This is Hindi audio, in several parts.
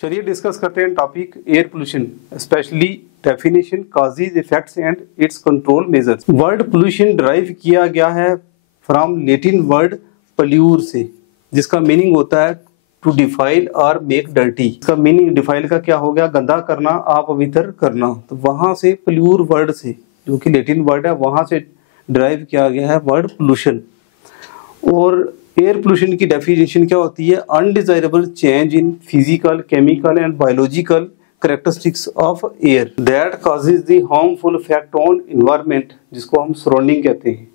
चलिए डिस्कस करते हैं topic air pollution, specially definition, causes, effects and it's control measures. Word pollution drive किया गया है फ्रॉम लैटिन वर्ड पोल्यूर से, जिसका मीनिंग होता है टू डिफाइल और मेक डर्टी। इसका मीनिंग डिफाइल का क्या हो गया? गंदा करना, अपवित्र करना। तो वहां से पोल्यूर वर्ड से, जो कि लैटिन वर्ड है, वहां से ड्राइव किया गया है वर्ड पोल्यूशन। और एयर पोल्यूशन की डेफिनेशन क्या होती है? Undesirable change in physical, chemical and biological characteristics of air that causes the harmful effect on environment, जिसको हम सराउंडिंग कहते हैं।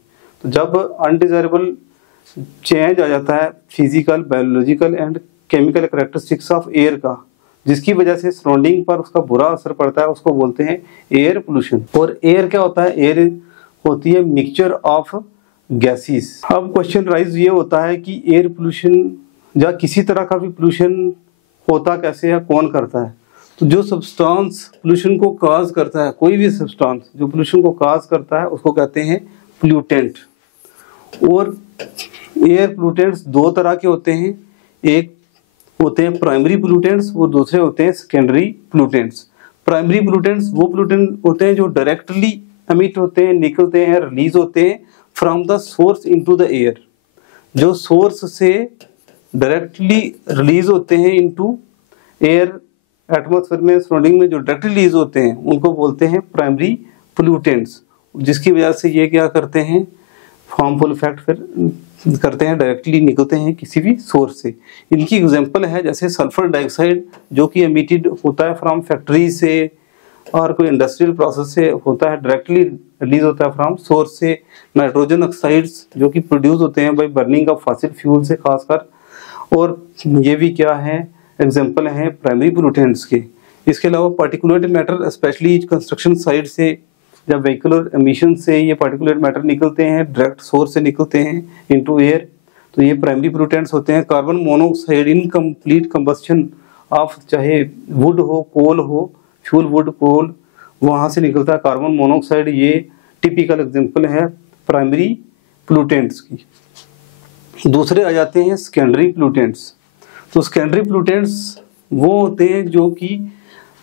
तो जब अनडिजायरेबल चेंज आ जाता है physical, biological and chemical characteristics of air का, जिसकी वजह से सराउंडिंग पर उसका बुरा असर पड़ता है, उसको बोलते हैं एयर पोल्यूशन। और एयर क्या होता है? एयर होती है मिक्सचर ऑफ गैसेस। अब क्वेश्चन राइज ये होता है कि एयर पोल्यूशन या किसी तरह का भी पोल्यूशन होता कैसे है, कौन करता है? तो जो सब्सटेंस पोल्यूशन को काज करता है, कोई भी सब्सटेंस जो पोल्यूशन को काज करता है, उसको कहते हैं पोल्यूटेंट। और एयर पोल्यूटेंट्स दो तरह के होते हैं, एक होते हैं प्राइमरी पोल्यूटेंट्स और दूसरे होते हैं सेकेंडरी पोल्यूटेंट्स। प्राइमरी पोल्यूटेंट्स वो पोल्यूटेंट होते हैं जो डायरेक्टली एमिट होते हैं, निकलते हैं, रिलीज होते हैं from the source into the air. जो सोर्स से डायरेक्टली रिलीज होते हैं इनटू एयर, एटमॉस्फेयर में, सराउंडिंग में जो डायरेक्टली रिलीज होते हैं, उनको बोलते हैं प्राइमरी पोल्यूटेंट्स। जिसकी वजह से ये क्या करते हैं? हार्मफुल इफेक्ट फिर करते हैं, डायरेक्टली निकलते हैं किसी भी सोर्स से। इनकी एग्जांपल है जैसे सल्फर डाइऑक्साइड, जो कि एमिटेड होता है फ्रॉम फैक्ट्री से और कोई इंडस्ट्रियल प्रोसेस से होता है, डायरेक्टली रिलीज होता है फ्रॉम सोर्स से। नाइट्रोजन ऑक्साइड्स, जो कि प्रोड्यूस होते हैं by burning of fossil fuel से खासकर। और ये भी क्या है? एग्जांपल हैं प्राइमरी पोल्यूटेंट्स के। इसके अलावा particulate matter, specially construction site से, जब व्हीकुलर एमिशन से ये पार्टिकुलेट मैटर निकलते हैं, डायरेक्ट सोर्स से निकलते हैं इनटू एयर, तो ये प्राइमरी पोल्यूटेंट्स होते हैं। Carbon monoxide in complete combustion of, चाहे वुड हो, कोल हो, फ्यूल, वुड, कोल, वहां से निकलता है कार्बन मोनोऑक्साइड। ये टिपिकल एग्जांपल है प्राइमरी पोल्यूटेंट्स की। दूसरे आ जाते हैं सेकेंडरी पोल्यूटेंट्स। तो सेकेंडरी पोल्यूटेंट्स वो होते हैं जो कि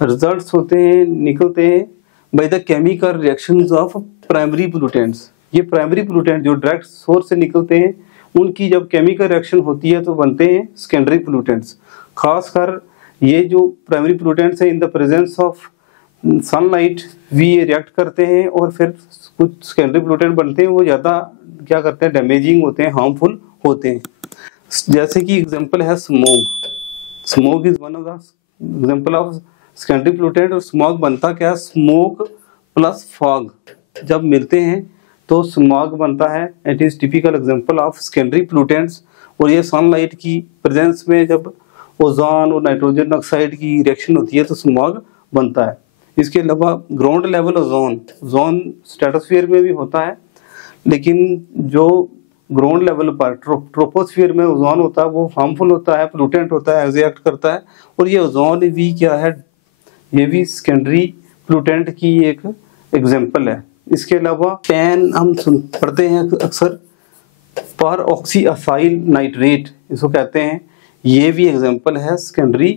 रिजल्ट्स होते हैं, निकलते हैं by the chemical reactions of primary pollutants. ये प्राइमरी पोल्यूटेंट जो डायरेक्ट सोर्स से निकलते हैं, उनकी जब केमिकल रिएक्शन होती है तो बनते हैं सेकेंडरी पोल्यूटेंट्स। खासकर ये जो प्राइमरी पोल्यूटेंट्स है, in the presence of sunlight भी ये रिएक्ट करते हैं, और फिर कुछ सेकेंडरी पोल्यूटेंट बनते हैं, वो ज़्यादा क्या करते हैं? डैमेजिंग होते हैं, हार्मफुल होते हैं। जैसे कि एग्जांपल है smoke. Smoke is one of the example of secondary pollutant. और स्मोक बनता क्या है? स्मोक प्लस फॉग जब मिलते हैं तो स्मॉग बनता है। It is typical example of secondary pollutants. और ये सनलाइट की प्रेजेंस में जब ओजोन और नाइट्रोजन ऑक्साइड की रिएक्शन होती है तो स्मॉग बनता है। इसके अलावा ground level ozone, ozone stratosphere में भी होता है, लेकिन जो ग्राउंड लेवल पर ट्रोपोस्फीयर में ओजोन होता है वो हार्मफुल होता है, पोल्यूटेंट होता है, रिएक्ट करता है। और ये ओजोन भी क्या है? ये भी सेकेंडरी पोल्यूटेंट की एक एग्जांपल है। इसके अलावा पैन हम पढ़ते हैं अक्सर, पर ऑक्सीअसाइल नाइट्रेट इसको कहते हैं, ये भी एग्जांपल है सेकेंडरी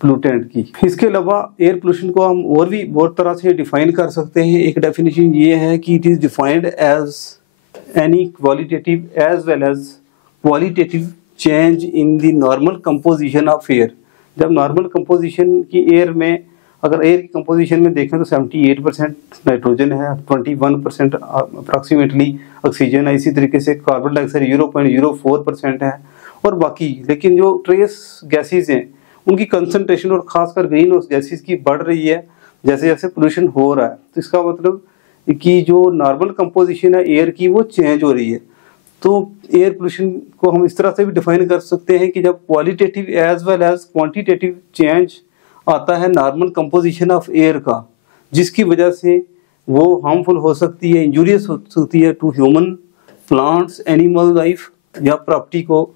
पोल्यूटेंट की। इसके अलावा एयर पोल्यूशन को हम और भी बहुत तरह से डिफाइन कर सकते हैं। एक डेफिनेशन ये है कि it is defined as any qualitative as well as qualitative change in the normal composition of air. जब नॉर्मल कंपोजिशन की एयर में, अगर एयर की कंपोजिशन में देखें तो 78% नाइट्रोजन है, 21% अप्रॉक्सीमेटली ऑक्सीजन है, इसी तरीके से कार्बन डाइऑक्साइड 0.04% है, और बाकी। लेकिन जो ट्रेस गैसेज हैं उनकी कंसंट्रेशन और खासकर ग्रीन हाउस गैसेज की बढ़ रही है जैसे जैसे पोल्यूशन हो रहा है। तो इसका मतलब कि जो नॉर्मल कंपोजिशन है एयर की वो चेंज हो रही है। तो एयर पोल्यूशन को हम इस तरह से भी डिफाइन कर सकते हैं कि जब qualitative as well as quantitative change आता है नॉर्मल कंपोजिशन ऑफ एयर का, जिसकी वजह से वो हार्मफुल हो सकती है, इंजूरियस हो सकती है to human, plants, animal life, या प्रॉपर्टी को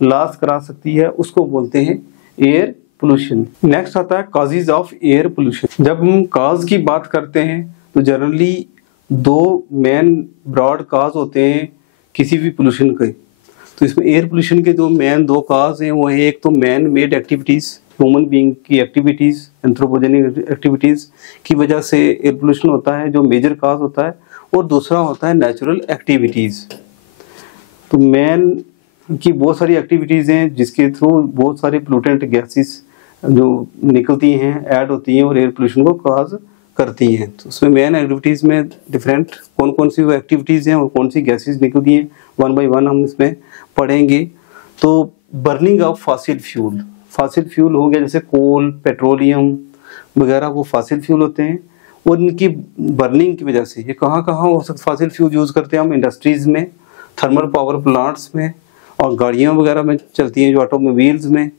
लॉस करा सकती है, उसको बोलते हैं एयर पोल्यूशन। नेक्स्ट आता है कॉजेज ऑफ एयर पोल्यूशन। जब हम कॉज की बात करते हैं तो जनरली दो मेन ब्रॉड कॉज होते हैं किसी भी पोल्यूशन के। तो इसमें एयर पोल्यूशन के जो मेन दो कॉज हैं वो है, एक तो man made activities human being की एक्टिविटीज़, एंथ्रोपोजेनिक एक्टिविटीज़ की वजह से एयर पोल्यूशन होता है, जो मेजर काज होता है। और दूसरा होता है नेचुरल एक्टिविटीज़। तो मैन की बहुत सारी एक्टिविटीज़ हैं जिसके थ्रू बहुत सारे पोल्यूटेंट गैसेस जो निकलती हैं, ऐड होती हैं और एयर पोल्यूशन को काज करती हैं। तो उसमें मेन एक्टिविटीज़ में डिफरेंट कौन कौन सी वो एक्टिविटीज़ हैं और कौन सी गैसेस निकलती हैं, वन बाय वन हम इसमें पढ़ेंगे। तो burning of fossil fuel, fossil fuel हो गया जैसे कोल, पेट्रोलियम वगैरह, वो फॉसिल फ्यूल होते हैं। और इनकी बर्निंग की वजह से ये कहाँ कहाँ हो सकता, फॉसिल फ्यूल यूज़ करते हैं हम इंडस्ट्रीज़ में, थर्मल पावर प्लांट्स में, और गाड़ियाँ वगैरह में चलती हैं जो ऑटोमोबाइल्स में,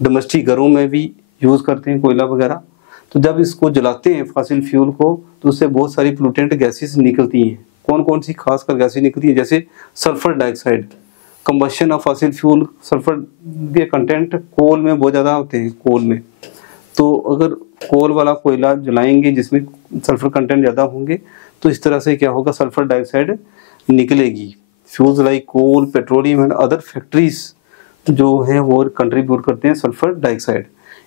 डोमेस्टिक घरों में भी यूज़ करते हैं कोयला वगैरह। तो जब इसको जलाते हैं फॉसिल फ्यूल को तो उससे बहुत सारी पोल्यूटेंट गैसेस निकलती हैं। कौन कौन सी खासकर गैसेस निकलती हैं, जैसे sulphur dioxide. Combustion of fossil fuel, sulphur के कंटेंट कोल में बहुत ज़्यादा होते हैं, कोल में। तो अगर कोल वाला कोयला जलाएंगे जिसमें सल्फर कंटेंट ज़्यादा होंगे तो इस तरह से क्या होगा, सल्फर डाइऑक्साइड निकलेगी। Fuels like coal, petroleum and other factories जो हैं वो कंट्रीब्यूट करते हैं सल्फर डाइऑक्साइड।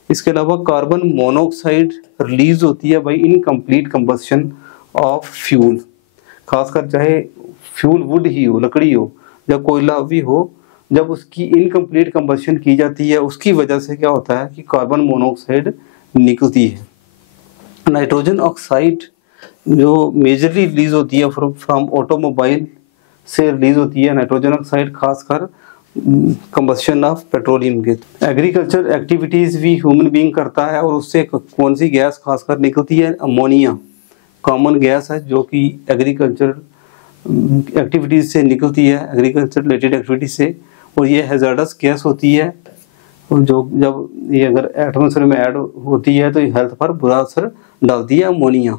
इसके अलावा कार्बन मोनोऑक्साइड रिलीज होती है by incomplete combustion of fuel, खासकर चाहे फ्यूल वुड ही हो, लकड़ी हो, जब कोयला भी हो, जब उसकी इनकम्प्लीट कंबशन की जाती है उसकी वजह से क्या होता है कि कार्बन मोनोऑक्साइड निकलती है। नाइट्रोजन ऑक्साइड जो मेजरली रिलीज होती है फ्रॉम ऑटोमोबाइल से रिलीज होती है नाइट्रोजन ऑक्साइड, खासकर कंबशन ऑफ पेट्रोलियम के। एग्रीकल्चर एक्टिविटीज़ भी ह्यूमन बीइंग करता है और उससे कौन सी गैस खासकर निकलती है, अमोनिया कॉमन गैस है जो कि एग्रीकल्चर एक्टिविटीज़ से निकलती है, एग्रीकल्चर रिलेटेड एक्टिविटीज से। और ये हैजार्डस गैस होती है और जो जब ये अगर एटमॉस्फेयर में ऐड होती है तो ये हेल्थ पर बुरा असर डालती है अमोनिया।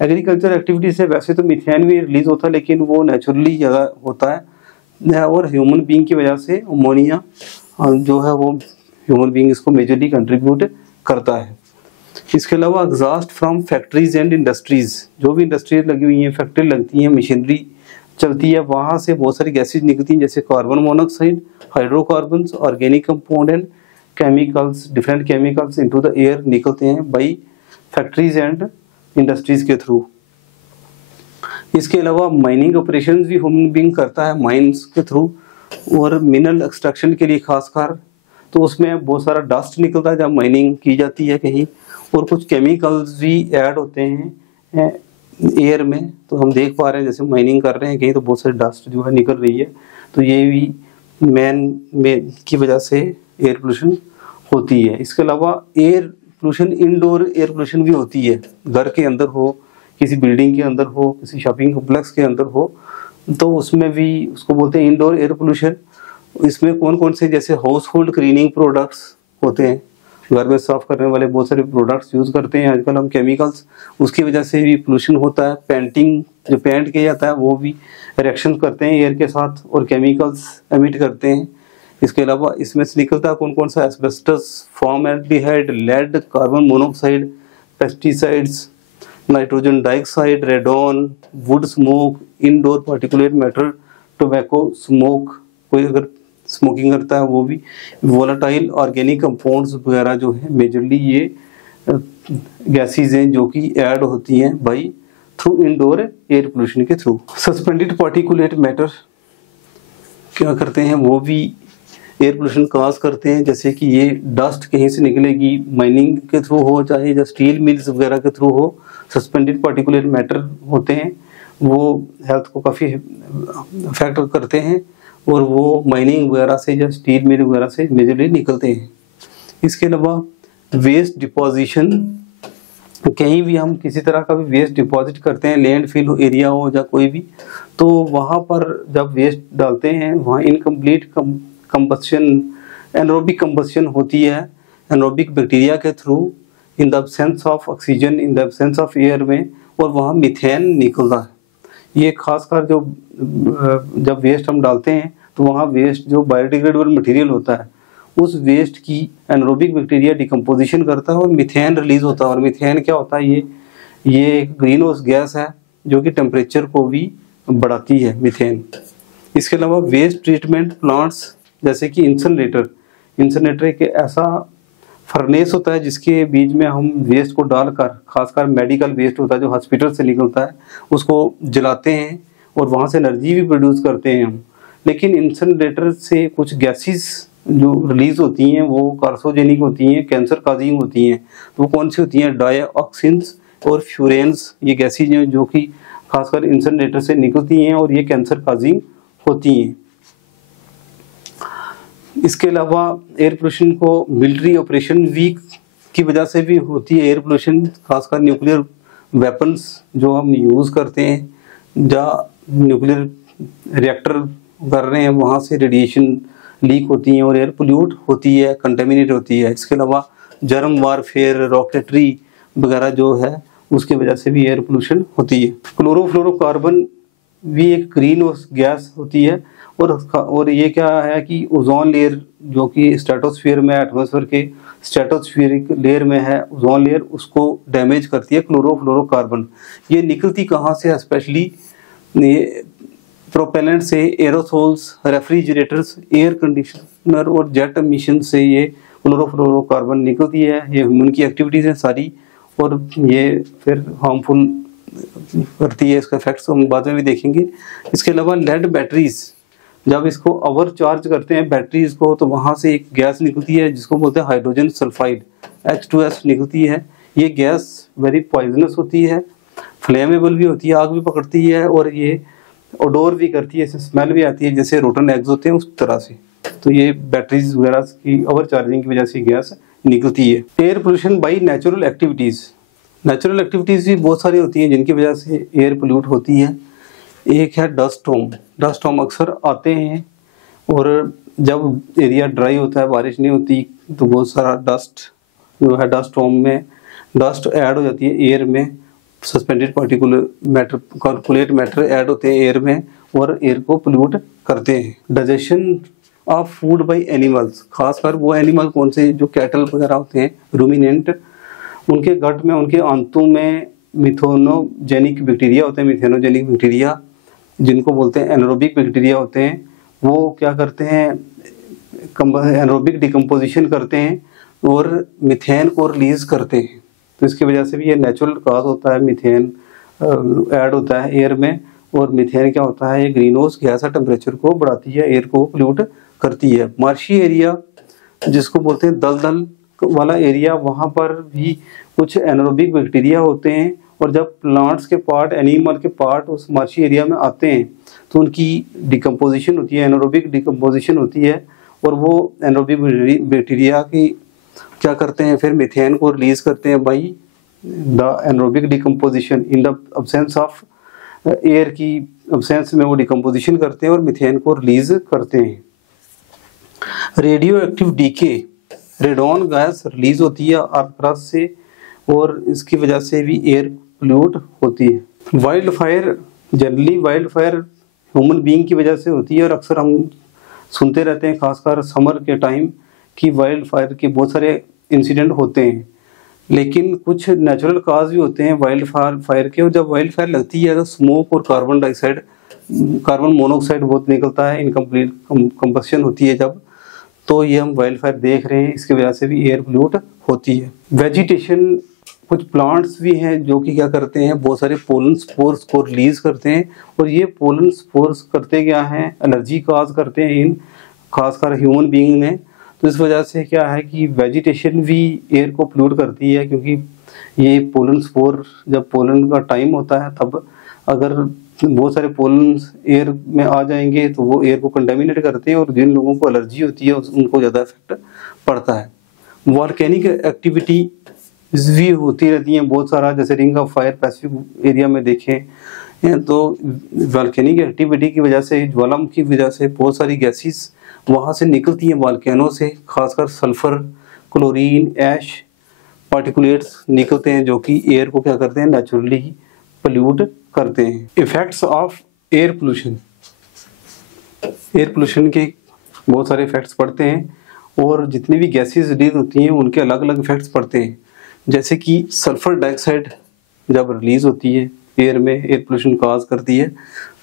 एग्रीकल्चर एक्टिविटी से वैसे तो मीथेन भी रिलीज होता है लेकिन वो नेचुरली ज़्यादा होता है, और ह्यूमन बीइंग की वजह से अमोनिया जो है वो ह्यूमन बीइंग इसको मेजरली कंट्रीब्यूट करता है। इसके अलावा exhaust from factories and industries, जो भी इंडस्ट्रीज लगी हुई हैं, फैक्ट्री लगती हैं, मशीनरी चलती है, वहाँ से बहुत सारी गैसेज निकलती हैं जैसे carbon monoxide, hydrocarbons, organic compound and chemicals, different chemicals into the air निकलते हैं बाई फैक्ट्रीज एंड इंडस्ट्रीज के थ्रू। इसके अलावा माइनिंग ऑपरेशंस भी ह्यूमन बीइंग करता है माइंस के थ्रू, और मिनरल एक्सट्रैक्शन के लिए खासकर, तो उसमें बहुत सारा डस्ट निकलता है जब माइनिंग की जाती है कहीं, और कुछ केमिकल्स भी ऐड होते हैं एयर में। तो हम देख पा रहे हैं जैसे माइनिंग कर रहे हैं कहीं तो बहुत सारी डस्ट जो है निकल रही है, तो ये भी मैन की वजह से एयर पोल्यूशन होती है। इसके अलावा air pollution, indoor air pollution भी होती है, घर के अंदर हो, किसी बिल्डिंग के अंदर हो, किसी शॉपिंग कॉम्प्लेक्स के अंदर हो, तो उसमें भी उसको बोलते हैं इंडोर एयर पोल्यूशन। इसमें कौन कौन से, जैसे हाउस होल्ड क्लीनिंग प्रोडक्ट्स होते हैं, घर में साफ करने वाले बहुत सारे प्रोडक्ट्स यूज़ करते हैं आजकल हम केमिकल्स, उसकी वजह से भी पोल्यूशन होता है। पेंटिंग, जो पेंट किया जाता है वो भी रिएक्शन करते हैं एयर के साथ और केमिकल्स एमिट करते हैं। इसके अलावा इसमें से निकलता है कौन कौन सा, asbestos, formaldehyde, lead, carbon monoxide, pesticides, nitrogen dioxide, radon, wood smoke, indoor particulate matter, tobacco smoke, कोई अगर स्मोकिंग करता है वो भी, वोलेटाइल ऑर्गेनिक कंपाउंड्स वगैरह जो है मेजरली ये गैसेज हैं जो कि ऐड होती हैं by through indoor air pollution के थ्रू। सस्पेंडेड पार्टिकुलेट मैटर क्या करते हैं, वो भी एयर पोल्यूशन काज करते हैं, जैसे कि ये डस्ट कहीं से निकलेगी, माइनिंग के थ्रू हो चाहे या स्टील मिल्स वगैरह के थ्रू हो, सस्पेंडेड पार्टिकुलेट मैटर होते हैं, वो हेल्थ को काफ़ी अफेक्ट करते हैं और वो माइनिंग वगैरह से या स्टील मिल वगैरह से मेजरली निकलते हैं। इसके अलावा वेस्ट डिपोजिशन, कहीं भी हम किसी तरह का भी वेस्ट डिपॉजिट करते हैं, लैंडफिल एरिया हो या कोई भी, तो वहाँ पर जब वेस्ट डालते हैं वहाँ इनकम्प्लीट कंबशन, एनारोबिक कंबशन होती है एनारोबिक बैक्टीरिया के through in the absence of oxygen, in the absence of air में, और वहाँ मीथेन निकलता है। ये खासकर जो जब वेस्ट हम डालते हैं तो वहाँ वेस्ट जो बायोडिग्रेडेबल मटेरियल होता है उस वेस्ट की एनारोबिक बैक्टीरिया डिकम्पोजिशन करता है और मीथेन रिलीज होता है। और मीथेन क्या होता है, ये एक ग्रीन हाउस गैस है जो कि टेम्परेचर को भी बढ़ाती है, मीथेन। इसके अलावा वेस्ट ट्रीटमेंट प्लांट्स जैसे कि इंसनरेटर एक ऐसा फर्नेस होता है जिसके बीच में हम वेस्ट को डालकर, खासकर मेडिकल वेस्ट होता है जो हॉस्पिटल से निकलता है, उसको जलाते हैं और वहाँ से एनर्जी भी प्रोड्यूस करते हैं हम। लेकिन इंसिनरेटर से कुछ गैसेस जो रिलीज होती हैं वो कार्सोजेनिक होती हैं, कैंसर काजिंग होती हैं। तो वो कौन सी होती हैं? डायऑक्सिन्स और फ्यूरेंस, ये गैसेज हैं जो कि खासकर इंसिनरेटर से निकलती हैं और ये कैंसर काजिंग होती हैं। इसके अलावा एयर पोल्यूशन को मिलिट्री ऑपरेशन वीक की वजह से भी होती है। एयर पोल्यूशन खासकर न्यूक्लियर वेपन्स जो हम यूज़ करते हैं, जहाँ न्यूक्लियर रिएक्टर कर रहे हैं वहाँ से रेडिएशन लीक होती है और एयर पोल्यूट होती है, कंटेमिनेट होती है। इसके अलावा जर्म वारफेयर, रॉकेटरी वगैरह जो है उसकी वजह से भी एयर पोल्यूशन होती है। क्लोरोफ्लोरोकार्बन भी एक ग्रीन हाउस गैस होती है और ये क्या है कि ओजोन लेयर जो कि स्ट्रेटोस्फीयर में, एटमॉस्फेयर के स्ट्रेटोस्फीयरिक लेयर में है ओजोन लेयर, उसको डैमेज करती है क्लोरोफ्लोरोकार्बन। ये निकलती कहाँ से है? स्पेशली ये प्रोपेलेंट से, एरोसोल्स, रेफ्रिजरेटर्स, एयर कंडीशनर और जेट एमिशन से ये क्लोरोफ्लोरोकार्बन निकलती है। ये ह्यूमन की एक्टिविटीज़ हैं सारी और ये फिर हार्मफुल करती है। इसका इफेक्ट्स हम बाद में भी देखेंगे। इसके अलावा लेड बैटरीज, जब इसको ओवर चार्ज करते हैं बैटरीज को तो वहाँ से एक गैस निकलती है जिसको बोलते हैं हाइड्रोजन सल्फाइड, H2S निकलती है। ये गैस वेरी पॉइजनस होती है, फ्लेमेबल भी होती है, आग भी पकड़ती है और ये ओडोर भी करती है, इससे स्मेल भी आती है जैसे रोटन एग्स होते हैं उस तरह से। तो ये बैटरीज वगैरह की ओवर चार्जिंग की वजह से गैस निकलती है। Air pollution by natural activities, natural activities भी बहुत सारी होती हैं जिनकी वजह से एयर पोल्यूट होती है। एक है डस्ट स्टॉर्म। डस्ट स्टॉर्म अक्सर आते हैं और जब एरिया ड्राई होता है, बारिश नहीं होती, तो बहुत सारा डस्ट जो है डस्ट स्टॉर्म में डस्ट ऐड हो जाती है एयर में। सस्पेंडेड पार्टिकुलेट मैटर ऐड होते हैं एयर में और एयर को पोल्यूट करते हैं। Digestion of food by animals, खासकर वो एनिमल कौन से जो कैटल वगैरह होते हैं, रूमिनेंट, उनके गट में, उनके आंतों में मिथेनोजेनिक बैक्टीरिया होते हैं। मिथेनोजेनिक बैक्टीरिया जिनको बोलते हैं एनारोबिक बैक्टीरिया होते हैं, वो क्या करते हैं? एनारोबिक डिकम्पोजिशन करते हैं और मीथेन को रिलीज करते हैं। तो इसकी वजह से भी ये नेचुरल काज होता है, मीथेन ऐड होता है एयर में। और मीथेन क्या होता है? ये ग्रीन हाउस गैस है, टेम्परेचर को बढ़ाती है, एयर को पोल्यूट करती है। मार्शी एरिया जिसको बोलते हैं दलदल वाला एरिया, वहाँ पर भी कुछ एनारोबिक बैक्टीरिया होते हैं और जब प्लांट्स के पार्ट, एनिमल के पार्ट उस मार्शी एरिया में आते हैं तो उनकी डिकम्पोजिशन होती है, एनारोबिक डिकम्पोजिशन होती है और वो एनारोबिक बैक्टीरिया की क्या करते हैं? फिर मीथेन को रिलीज करते हैं by the anaerobic decomposition in the absence of air की अब्सेंस में वो डिकम्पोजिशन करते हैं और मीथेन को रिलीज करते हैं। Radioactive decay, radon gas release होती है आर्थरास से और इसकी वजह से भी एयर पोल्यूट होती है। Wild fire, generally wild fire human being की वजह से होती है और अक्सर हम सुनते रहते हैं खासकर समर के टाइम कि वाइल्ड फायर के बहुत सारे इंसिडेंट होते हैं। लेकिन कुछ नेचुरल काज भी होते हैं वाइल्ड फायर के, और जब वाइल्ड फायर लगती है तो स्मोक और कार्बन डाइऑक्साइड, कार्बन मोनोऑक्साइड बहुत निकलता है, इनकम्प्लीट कंबशन होती है जब, तो ये हम वाइल्ड फायर देख रहे हैं, इसकी वजह से भी एयर पोल्यूट होती है। वेजिटेशन, कुछ प्लांट्स भी हैं जो कि क्या करते हैं? बहुत सारे पोलन स्पोर्स को रिलीज करते हैं और ये पोलन स्पोर्स करते क्या हैं? एलर्जी काज करते हैं इन खासकर ह्यूमन बीइंग में। तो इस वजह से क्या है कि वेजिटेशन भी एयर को पोल्यूट करती है, क्योंकि ये पोलन स्पोर, जब पोलन का टाइम होता है तब अगर बहुत सारे पोलन एयर में आ जाएंगे तो वो एयर को कंटेमिनेट करते हैं और जिन लोगों को एलर्जी होती है उनको ज़्यादा इफेक्ट पड़ता है। वॉल्केनिक एक्टिविटी भी होती रहती हैं बहुत सारा, जैसे ring of fire Pacific area में देखें तो वॉल्केनिक एक्टिविटी की वजह से, ज्वालामुखी की वजह से बहुत सारी गैसेस वहाँ से निकलती हैं वॉल्केनो से, खासकर सल्फर, क्लोरीन, ऐश पार्टिकुलेट्स निकलते हैं जो कि एयर को क्या करते हैं? नेचुरली पोल्यूट करते हैं। Effects of air pollution, air pollution के बहुत सारे इफेक्ट्स पड़ते हैं और जितनी भी गैसेस रिलीज होती हैं उनके अलग अलग इफेक्ट्स पड़ते हैं। जैसे कि सल्फर डाइऑक्साइड जब रिलीज होती है एयर में, एयर पोल्यूशन काज करती है।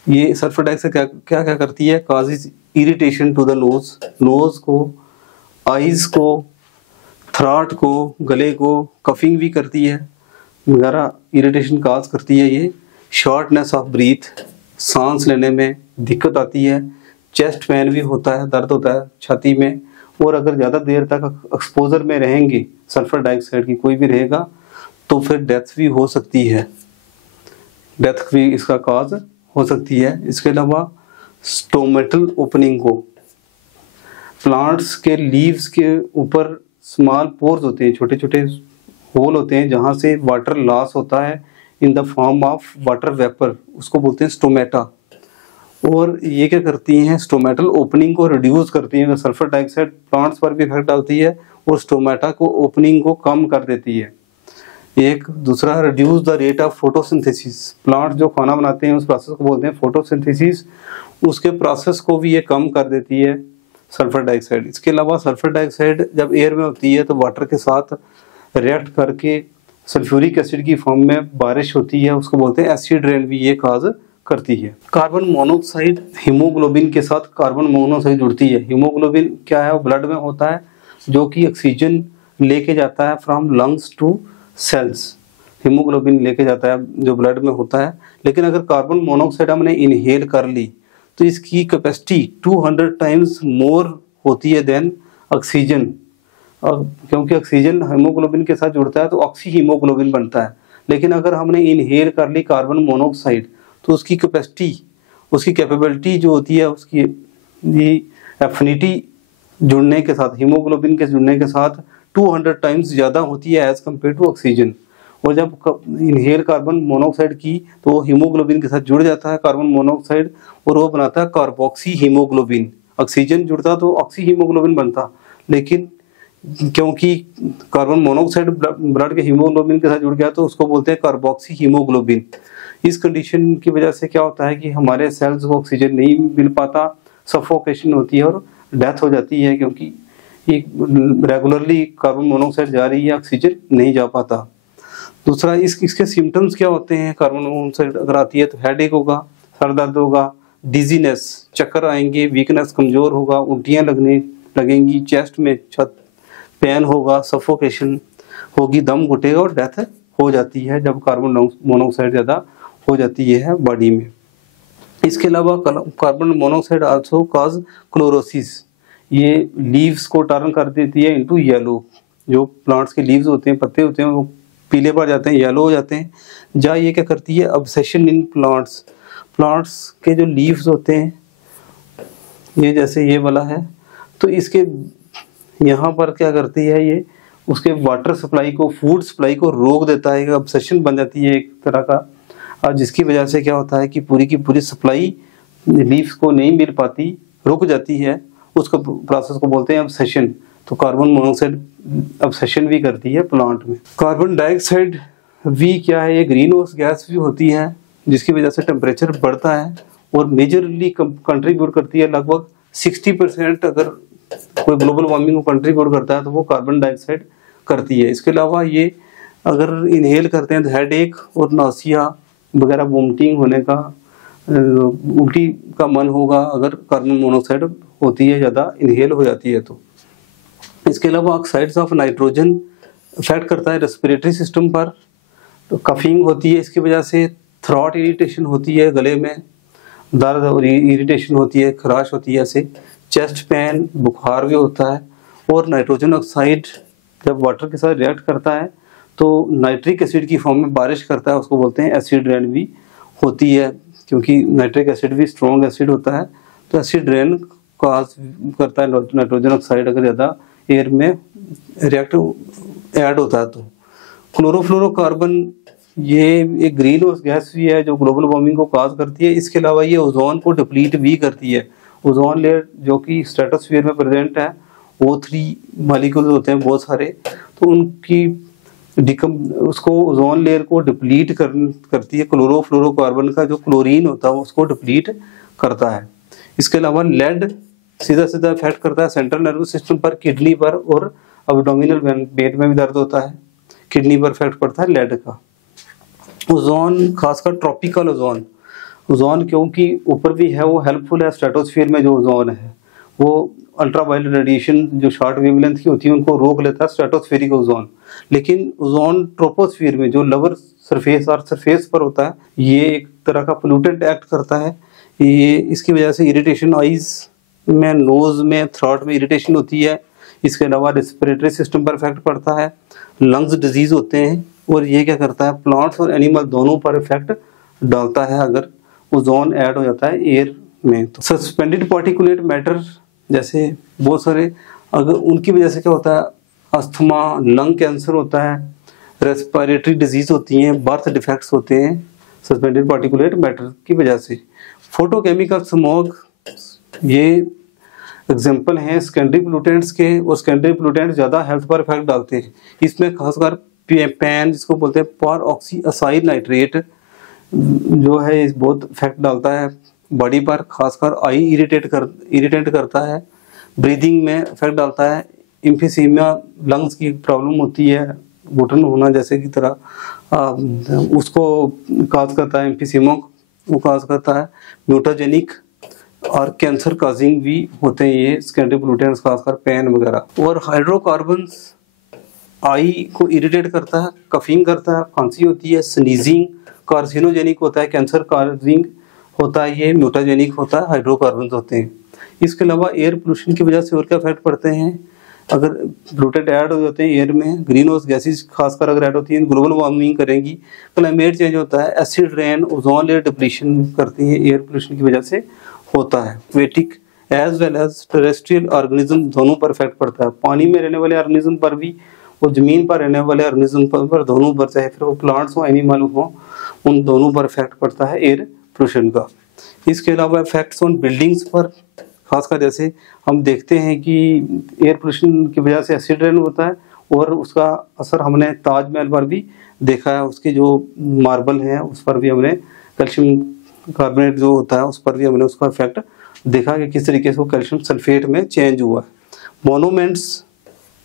ये सल्फर डाइऑक्साइड क्या क्या करती है? Causes irritation to the nose, nose को, आईज को, थ्रॉट को, गले को कफिंग भी करती है वगैरह, इरिटेशन काज करती है ये। शॉर्टनेस ऑफ ब्रीथ, सांस लेने में दिक्कत आती है। चेस्ट पेन भी होता है, दर्द होता है छाती में। और अगर ज़्यादा देर तक एक्सपोजर में रहेंगे सल्फर डाइऑक्साइड की, कोई भी रहेगा, तो फिर डेथ भी हो सकती है, डेथ भी इसका काज हो सकती है। इसके अलावा स्टोमेटल ओपनिंग को, प्लांट्स के लीव्स के ऊपर स्मॉल पोर्स होते हैं, छोटे छोटे होल होते हैं जहाँ से वाटर लॉस होता है in the form of water vapour, उसको बोलते हैं स्टोमेटा। और ये क्या करती हैं, स्टोमेटल ओपनिंग को रिड्यूस करती हैं। सल्फर डाइऑक्साइड प्लांट्स पर भी इफेक्ट डालती है और स्टोमेटा को ओपनिंग को कम कर देती है। एक दूसरा, reduce the rate of photosynthesis, plant जो खाना बनाते हैं उस प्रोसेस को बोलते हैं फोटोसिंथेसिस, उसके प्रोसेस को भी ये कम कर देती है सल्फर डाइऑक्साइड। इसके अलावा सल्फर डाइऑक्साइड जब एयर में होती है तो वाटर के साथ रिएक्ट करके सल्फ्यूरिक एसिड की फॉर्म में बारिश होती है, उसको बोलते हैं एसिड रेन, भी ये काज करती है। कार्बन मोनोऑक्साइड हीमोग्लोबिन के साथ कार्बन मोनोऑक्साइड जुड़ती है। हीमोग्लोबिन क्या है, वो ब्लड में होता है जो कि ऑक्सीजन लेके जाता है from lungs to cells. Haemoglobin लेके जाता है जो ब्लड में होता है। लेकिन अगर कार्बन मोनोऑक्साइड हमने इनहेल कर ली तो इसकी कैपेसिटी 200 टाइम्स मोर होती है देन ऑक्सीजन। क्योंकि ऑक्सीजन हीमोग्लोबिन के साथ जुड़ता है तो ऑक्सी हीमोग्लोबिन बनता है। लेकिन अगर हमने इनहेल कर ली कार्बन मोनोऑक्साइड तो उसकी कैपेसिटी, उसकी कैपेबिलिटी जो होती है, उसकी एफिनिटी जुड़ने के साथ, हीमोग्लोबिन के जुड़ने के साथ 200 टाइम्स ज़्यादा होती है एज कम्पेयर टू ऑक्सीजन। और जब इनहेल कार्बन मोनोऑक्साइड की तो वो हीमोग्लोबिन के साथ जुड़ जाता है कार्बन मोनोऑक्साइड, और वो बनाता है कार्बोक्सी हीमोग्लोबिन। ऑक्सीजन जुड़ता तो ऑक्सी हीमोग्लोबिन बनता, लेकिन क्योंकि कार्बन मोनोऑक्साइड ब्लड के हीमोग्लोबिन के साथ जुड़ गया तो उसको बोलते हैं कार्बोक्सी हीमोग्लोबिन। इस कंडीशन की वजह से क्या होता है कि हमारे सेल्स को ऑक्सीजन नहीं मिल पाता, सफोकेशन होती है और डेथ हो जाती है, क्योंकि रेगुलरली कार्बन मोनोऑक्साइड जा रही है, ऑक्सीजन नहीं जा पाता। दूसरा, इसके सिम्टम्स क्या होते हैं, कार्बन मोनोऑक्साइड अगर आती है तो हेडेक होगा, सर दर्द होगा, डिजीनेस, चक्कर आएंगे, वीकनेस, कमजोर होगा, उल्टियाँ लगेंगी, चेस्ट में पेन होगा, सफोकेशन होगी, दम घुटेगा और डेथ हो जाती है जब कार्बन मोनोऑक्साइड ज़्यादा हो जाती है बॉडी में। इसके अलावा कार्बन मोनोऑक्साइड आल्सो काज क्लोरोसिस, ये लीव्स को टर्न कर देती है इनटू येलो। जो प्लांट्स के लीव्स होते हैं, पत्ते होते हैं, वो पीले पड़ जाते हैं, येलो हो जाते हैं। या ये क्या करती है, ऑब्सेशन इन प्लांट्स, प्लांट्स के जो लीव्स होते हैं, ये जैसे ये वाला है, तो इसके यहाँ पर क्या करती है, ये उसके वाटर सप्लाई को, फूड सप्लाई को रोक देता है, ऑब्सेशन बन जाती है एक तरह का, और जिसकी वजह से क्या होता है कि पूरी की पूरी सप्लाई लीव्स को नहीं मिल पाती, रुक जाती है। उसको प्रोसेस को बोलते हैं ऑब्सेशन। तो कार्बन मोनोऑक्साइड ऑब्सेशन भी करती है प्लांट में। कार्बन डाइऑक्साइड भी क्या है, ये ग्रीन हाउस गैस भी होती है, जिसकी वजह से टेम्परेचर बढ़ता है और मेजरली कंट्रीब्यूट करती है। लगभग 60% अगर कोई ग्लोबल वार्मिंग को कंट्रीब्यूट करता है तो वो कार्बन डाइऑक्साइड करती है। इसके अलावा ये अगर इनहेल करते हैं तो हेडेक और नासिया वगैरह, वोमिटिंग होने का, उल्टी का मन होगा अगर कार्बन मोनोऑक्साइड होती है, ज़्यादा इनहेल हो जाती है तो। इसके अलावा ऑक्साइड्स ऑफ नाइट्रोजन इफेक्ट करता है रेस्पिरेटरी सिस्टम पर, तो कफिंग होती है इसकी वजह से, थ्रॉट इरिटेशन होती है, गले में दर्द और इरिटेशन होती है, खराश होती है ऐसे, चेस्ट पेन, बुखार भी होता है। और नाइट्रोजन ऑक्साइड जब वाटर के साथ रिएक्ट करता है तो नाइट्रिक एसिड की फॉर्म में बारिश करता है, उसको बोलते हैं एसिड रेन भी होती है, क्योंकि नाइट्रिक एसिड भी स्ट्रॉन्ग एसिड होता है। तो एसिड रेन काज करता है नाइट्रोजन ऑक्साइड अगर ज़्यादा एयर में रिएक्ट ऐड होता है तो। क्लोरोफ्लोरोकार्बन ये एक ग्रीन हाउस गैस भी है जो ग्लोबल वार्मिंग को काज करती है। इसके अलावा ये ओजोन को डिप्लीट भी करती है। ओजोन लेयर जो कि स्ट्रेटोस्फीयर में प्रेजेंट है, O3 मॉलिक्यूल्स होते हैं बहुत सारे, तो उनकी उसको ओजोन लेयर को डिप्लीट करती है। क्लोरोफ्लोरोकार्बन का जो क्लोरीन होता है उसको डिप्लीट करता है। इसके अलावा लेड सीधा सीधा इफेक्ट करता है सेंट्रल नर्वस सिस्टम पर, किडनी पर, और एब्डोमिनल पेट में भी दर्द होता है, किडनी पर इफेक्ट पड़ता है लेड का। ओजोन, खासकर ट्रॉपिकल ओजोन क्योंकि ऊपर भी है, वो हेल्पफुल है स्ट्रेटोस्फीयर में जो ओजोन है वो अल्ट्रावायलेट रेडिएशन जो शॉर्ट वेवलेंथ की होती है उनको रोक लेता है स्ट्रेटोस्फेरिक ओजोन। लेकिन ओजोन ट्रोपोस्फीयर में जो लोअर सरफेस और सरफेस पर होता है, ये एक तरह का पोल्यूटेंट एक्ट करता है। ये इसकी वजह से इरिटेशन आईज में, नोज में, थ्रोट में इरिटेशन होती है। इसके अलावा रेस्पिरेटरी सिस्टम पर इफेक्ट पड़ता है, लंग्स डिजीज होते हैं। और ये क्या करता है, प्लांट्स और एनिमल दोनों पर इफेक्ट डालता है अगर ओजोन ऐड हो जाता है एयर में। तो सस्पेंडेड पार्टिकुलेट मैटर जैसे बहुत सारे, अगर उनकी वजह से क्या होता है, अस्थमा, लंग कैंसर होता है, रेस्पिरेटरी डिजीज होती हैं, बर्थ डिफेक्ट्स होते हैं सस्पेंडेड पार्टिकुलेट मैटर की वजह से। फोटोकेमिकल स्मोक ये एग्जाम्पल हैं सेकेंडरी पोल्यूटेंट्स के, और सेकेंडरी पोल्यूटेंट ज़्यादा हेल्थ पर इफेक्ट डालते हैं। इसमें खासकर पैन जिसको बोलते हैं पर ऑक्सी असाइल नाइट्रेट जो है इस बहुत इफेक्ट डालता है बॉडी पर, खासकर आई इरिटेट करता है, ब्रीदिंग में इफेक्ट डालता है, इम्फीसीमिया लंग्स की प्रॉब्लम होती है, घुटन होना जैसे की तरह उसको काज करता है, इम्फीसीमिया वो काज करता है, म्यूटाजेनिक और कैंसर काजिंग भी होते हैं ये सेकेंडरी पोल्यूटेंट्स, खासकर पेन वगैरह। और हाइड्रोकार्बन्स आई को इरिटेट करता है, कफिंग करता है, खांसी होती है, स्नीजिंग कार्सिनोजेनिक होता है, कैंसर काजिंग होता है, ये म्यूटाजेनिक होता है, हाइड्रोकार्बन्स होते हैं। इसके अलावा एयर पोल्यूशन की वजह से और क्या इफेक्ट पड़ते हैं, अगर पोल्यूटेंट ऐड हो जाते हैं एयर में, ग्रीन हाउस गैसेज खासकर अगर ऐड होती हैं, ग्लोबल वार्मिंग करेंगी, क्लाइमेट चेंज होता है, acid rain, ozone layer depletion करती है, एयर पोल्यूशन की वजह से होता है। Aquatic as well as terrestrial organism दोनों पर इफेक्ट पड़ता है, पानी में रहने वाले ऑर्गेनिज्म पर भी और जमीन पर रहने वाले ऑर्गेनिज्म पर दोनों पर, चाहे फिर वो प्लांट्स हो एनिमल हो, उन दोनों पर इफेक्ट पड़ता है एयर पोल्यूशन का। इसके अलावा इफेक्ट्स ऑन बिल्डिंग्स पर, खासकर जैसे हम देखते हैं कि एयर पोल्यूशन की वजह से एसिड रेन होता है, और उसका असर हमने ताजमहल पर भी देखा है, उसकी जो मार्बल है उस पर भी हमने कैल्शियम कार्बोनेट जो होता है उस पर भी हमने उसका इफेक्ट देखा कि किस तरीके से वो कैल्शियम सल्फेट में चेंज हुआ है। मोनूमेंट्स,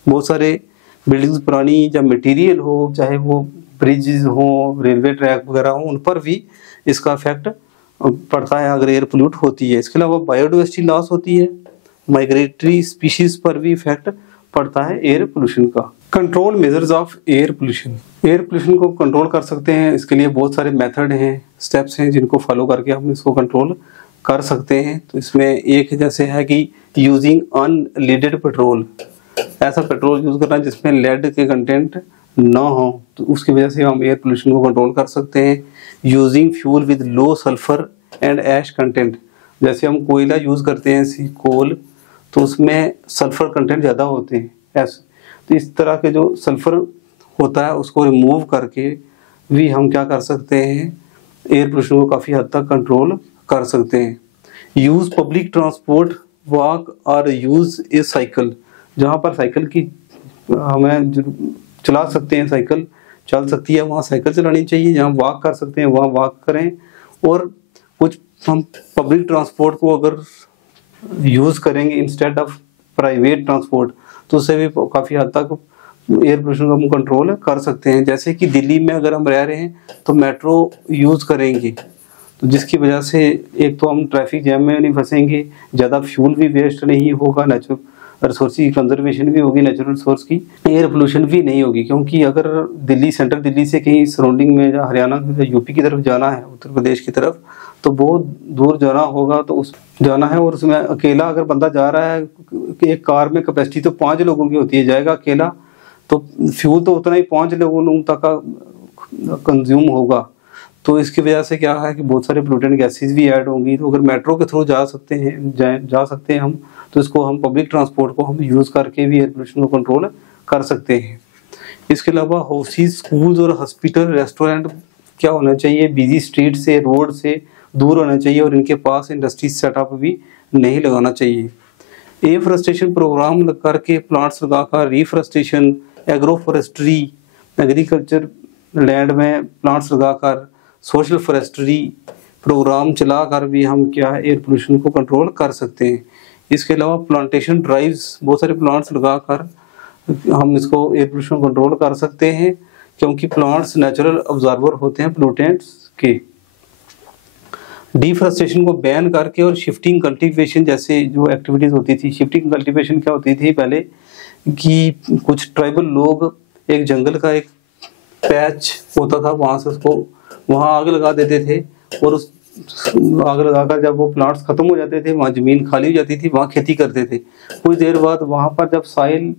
बहुत सारे बिल्डिंग्स पुरानी या मटेरियल हो, चाहे वो ब्रिजेस हो, रेलवे ट्रैक वगैरह हो, उन पर भी इसका इफेक्ट पड़ता है अगर एयर पोल्यूट होती है। इसके अलावा बायोडाइवर्सिटी लॉस होती है, माइग्रेटरी स्पीशीज पर भी इफेक्ट पड़ता है एयर पोल्यूशन का। Control measures of air pollution, air pollution को कंट्रोल कर सकते हैं, इसके लिए बहुत सारे मेथड हैं, स्टेप्स हैं जिनको फॉलो करके हम इसको कंट्रोल कर सकते हैं। तो इसमें एक जैसे है कि यूजिंग अनलीडेड पेट्रोल, ऐसा पेट्रोल यूज करना जिसमें लेड के कंटेंट ना हो, तो उसकी वजह से हम एयर पोल्यूशन को कंट्रोल कर सकते हैं। Using fuel with low sulphur and ash content, जैसे हम कोयला यूज करते हैं कोल, तो उसमें सल्फर कंटेंट ज़्यादा होते हैं ऐसे, तो इस तरह के जो सल्फर होता है उसको रिमूव करके भी हम क्या कर सकते हैं, एयर पोल्यूशन को काफ़ी हद तक कंट्रोल कर सकते हैं। यूज़ पब्लिक ट्रांसपोर्ट, वॉक और यूज़ ए साइकिल, जहाँ पर साइकिल की हमें चला सकते हैं, साइकिल चल सकती है वहाँ साइकिल चलानी चाहिए, जहाँ वॉक कर सकते हैं वहाँ वॉक करें। और कुछ हम पब्लिक ट्रांसपोर्ट को अगर यूज़ करेंगे इंस्टेड ऑफ प्राइवेट ट्रांसपोर्ट, तो उससे भी काफ़ी हद तक एयर पोल्यूशन को हम कंट्रोल कर सकते हैं। जैसे कि दिल्ली में अगर हम रह रहे हैं तो मेट्रो यूज़ करेंगे, तो जिसकी वजह से एक तो हम ट्रैफिक जैम में नहीं फंसेंगे, ज़्यादा फ्यूल भी वेस्ट नहीं होगा, नेचुरल रिसोर्स की कंजर्वेशन भी होगी, नेचुरल रिसोर्स की, एयर पोल्यूशन भी नहीं होगी। क्योंकि अगर दिल्ली, सेंट्रल दिल्ली से कहीं सराउंडिंग में या हरियाणा या यूपी की तरफ जाना है, उत्तर प्रदेश की तरफ, तो बहुत दूर जाना होगा, तो उस जाना है और उसमें अकेला अगर बंदा जा रहा है, एक कार में कैपेसिटी तो 5 लोगों की होती है, जाएगा अकेला तो फ्यूल तो उतना ही 5 लोगों तक का कंज्यूम होगा। तो इसकी वजह से क्या है कि बहुत सारे पोल्यूटेंट गैसेज भी ऐड होंगी। तो अगर मेट्रो के थ्रू जा सकते हैं हम, तो इसको हम पब्लिक ट्रांसपोर्ट को हम यूज़ करके भी एयर पोल्यूशन को कंट्रोल कर सकते हैं। इसके अलावा हाउसेस, स्कूल्स और हॉस्पिटल, रेस्टोरेंट क्या होना चाहिए, बिजी स्ट्रीट से, रोड से दूर होना चाहिए, और इनके पास इंडस्ट्रीज सेटअप भी नहीं लगाना चाहिए। एफॉरेस्टेशन प्रोग्राम करके, प्लांट्स लगाकर, reforestation, agro forestry, agriculture land में प्लांट्स लगाकर, सोशल फॉरेस्ट्री प्रोग्राम चलाकर भी हम क्या एयर पोल्यूशन को कंट्रोल कर सकते हैं। इसके अलावा प्लांटेशन ड्राइव्स, बहुत सारे प्लांट्स लगाकर हम इसको एयर पोल्यूशन कंट्रोल कर सकते हैं, क्योंकि प्लांट्स नेचुरल ऑब्जर्वर होते हैं पोल्यूटेंट्स के। डिफॉरेस्टेशन को बैन करके और शिफ्टिंग कल्टीवेशन जैसे जो एक्टिविटीज होती थी। शिफ्टिंग कल्टीवेशन क्या होती थी पहले कि कुछ ट्राइबल लोग एक जंगल का एक पैच होता था, वहां से उसको वहां आग लगा देते थे और उस आग लगाकर जब वो प्लांट्स खत्म हो जाते थे, वहां जमीन खाली हो जाती थी, वहां खेती करते थे। कुछ देर बाद वहां पर जब सॉइल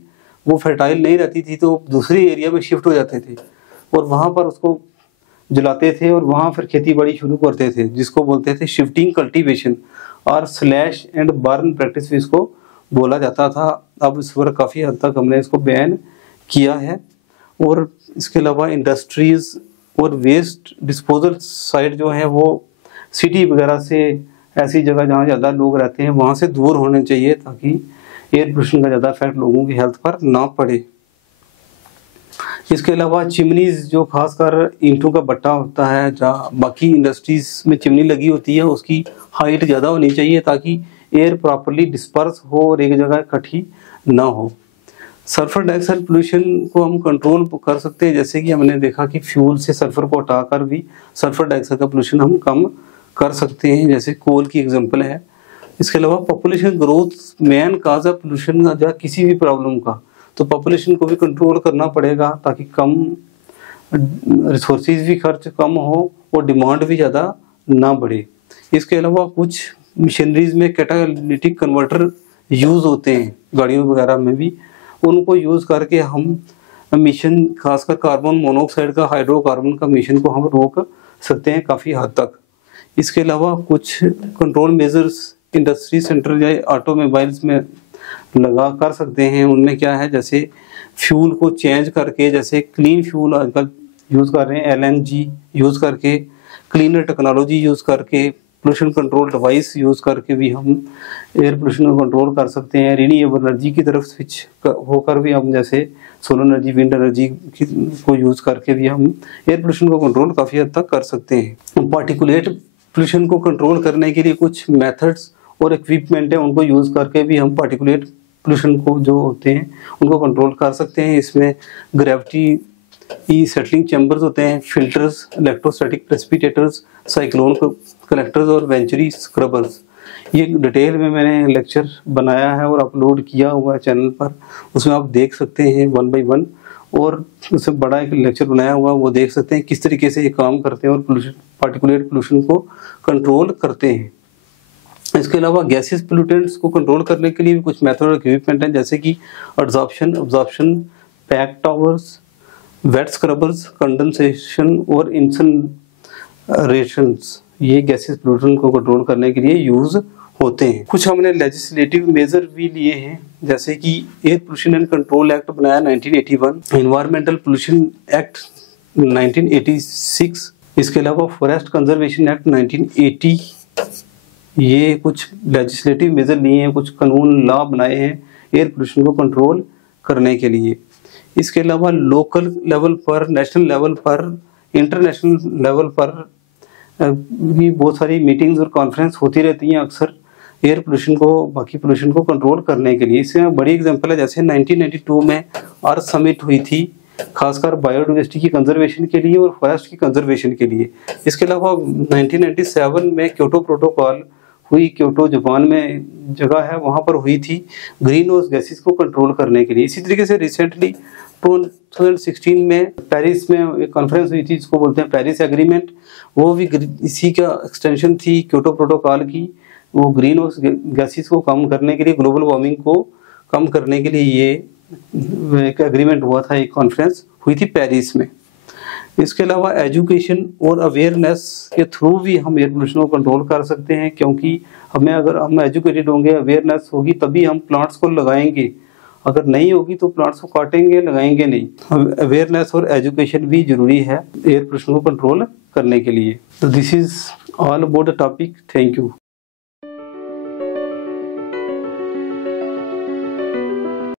वो फर्टाइल नहीं रहती थी तो दूसरे एरिया में शिफ्ट हो जाते थे और वहां पर उसको जलाते थे और वहां फिर खेती बाड़ी शुरू करते थे, जिसको बोलते थे शिफ्टिंग कल्टीवेशन और स्लैश एंड बर्न प्रैक्टिस भी इसको बोला जाता था। अब इस पर काफ़ी हद तक हमने इसको बैन किया है। और इसके अलावा इंडस्ट्रीज और वेस्ट डिस्पोजल साइट जो है वो सिटी वगैरह से, ऐसी जगह जहाँ ज़्यादा लोग रहते हैं वहाँ से दूर होने चाहिए ताकि एयर पोल्यूशन का ज़्यादा इफेक्ट लोगों की हेल्थ पर ना पड़े। इसके अलावा चिमनीज जो खासकर ईंटों का भट्टा होता है, जहाँ बाकी इंडस्ट्रीज में चिमनी लगी होती है, उसकी हाइट ज़्यादा होनी चाहिए ताकि एयर प्रॉपरली डिस्पर्स हो और एक जगह इकट्ठी ना हो। सल्फर डाइऑक्साइड पोल्यूशन को हम कंट्रोल कर सकते हैं, जैसे कि हमने देखा कि फ्यूल से सल्फर को हटाकर भी सल्फर डाइऑक्साइड का पोल्यूशन हम कम कर सकते हैं, जैसे कोल की एग्जांपल है। इसके अलावा पॉपुलेशन ग्रोथ मेन काज है पोल्यूशन का, या किसी भी प्रॉब्लम का, तो पॉपुलेशन को भी कंट्रोल करना पड़ेगा ताकि कम रिसोर्सेज भी खर्च कम हो और डिमांड भी ज़्यादा ना बढ़े। इसके अलावा कुछ मशीनरीज में कैटालिटिक कन्वर्टर यूज़ होते हैं गाड़ियों वगैरह में भी, उनको यूज़ करके हम एमिशन खासकर कार्बन मोनोऑक्साइड का, हाइड्रोकार्बन का एमिशन को हम रोक सकते हैं काफ़ी हद तक। इसके अलावा कुछ कंट्रोल मेजर्स इंडस्ट्री सेंटर या ऑटोमोबाइल्स में लगा कर सकते हैं। उनमें क्या है, जैसे फ्यूल को चेंज करके, जैसे क्लीन फ्यूल आजकल यूज़ कर रहे हैं, LNG यूज़ करके, क्लीनर टेक्नोलॉजी यूज़ करके, पोल्यूशन कंट्रोल डिवाइस यूज़ करके भी हम एयर पोल्यूशन को कंट्रोल कर सकते हैं। रिन्यूएबल एनर्जी की तरफ स्विच होकर भी हम, जैसे सोलर एनर्जी, विंड एनर्जी को यूज़ करके भी हम एयर पोल्यूशन को कंट्रोल काफ़ी हद तक कर सकते हैं। पार्टिकुलेट पोल्यूशन को कंट्रोल करने के लिए कुछ मेथड्स और इक्विपमेंट है, उनको यूज़ करके भी हम पार्टिकुलेट पोल्यूशन को जो होते हैं उनको कंट्रोल कर सकते हैं। इसमें ग्रेविटी सेटलिंग चैम्बर्स होते हैं, filters, electrostatic precipitators, cyclone collectors और वेंचुरी स्क्रबर्स। ये डिटेल में मैंने लेक्चर बनाया है और अपलोड किया हुआ है चैनल पर, उसमें आप देख सकते हैं 1 by 1, और उससे बड़ा एक लेक्चर बनाया हुआ, वो देख सकते हैं किस तरीके से ये काम करते हैं और पोल्यूशन, पार्टिकुलेट पोल्यूशन को कंट्रोल करते हैं। इसके अलावा गैसेस पोल्यूटेंट्स को कंट्रोल करने के लिए भी कुछ मेथड और इक्विपमेंट हैं, जैसे कि absorption, pack towers, wet scrubbers, condensation और इंसनरेशंस। ये गैसेस पोल्यूशन को कंट्रोल करने के लिए यूज होते हैं। कुछ हमने लेजिस्लेटिव मेजर भी लिए हैं, जैसे कि air pollution and control act बनाया 1981, एनवायरमेंटल पोल्यूशन एक्ट 1986, इसके अलावा फॉरेस्ट कंजर्वेशन एक्ट 1980। ये कुछ लेजिस्लेटिव मेजर लिए हैं, कुछ कानून लॉ बनाए हैं एयर पोल्यूशन को कंट्रोल करने के लिए। इसके अलावा लोकल लेवल पर, नेशनल लेवल पर, इंटरनेशनल लेवल पर भी बहुत सारी मीटिंग्स और कॉन्फ्रेंस होती रहती हैं अक्सर एयर पोल्यूशन को, बाकी पोल्यूशन को कंट्रोल करने के लिए। इसमें बड़ी एग्जांपल है, जैसे 1992 में अर्थ समिट हुई थी, खासकर बायोडाइवर्सिटी की कंजर्वेशन के लिए और फॉरेस्ट की कंजर्वेशन के लिए। इसके अलावा 1997 में क्योटो प्रोटोकॉल हुई, क्योटो जापान में जगह है, वहाँ पर हुई थी ग्रीन हाउस गैसेस को कंट्रोल करने के लिए। इसी तरीके से रिसेंटली 2016 में पेरिस में एक कॉन्फ्रेंस हुई थी, जिसको बोलते हैं पेरिस एग्रीमेंट, वो भी इसी का एक्सटेंशन थी क्योटो प्रोटोकॉल की। वो ग्रीन हाउस गैसेस को कम करने के लिए, ग्लोबल वार्मिंग को कम करने के लिए ये एक एग्रीमेंट हुआ था, एक कॉन्फ्रेंस हुई थी पेरिस में। इसके अलावा एजुकेशन और अवेयरनेस के थ्रू भी हम एयर पोल्यूशन को कंट्रोल कर सकते हैं, क्योंकि हमें, अगर हम एजुकेटेड होंगे, अवेयरनेस होगी, तभी हम प्लांट्स को लगाएंगे। अगर नहीं होगी तो प्लांट्स को काटेंगे, लगाएंगे नहीं। अवेयरनेस और एजुकेशन भी जरूरी है एयर पोल्यूशन को कंट्रोल करने के लिए। तो this is all about the topic. Thank you.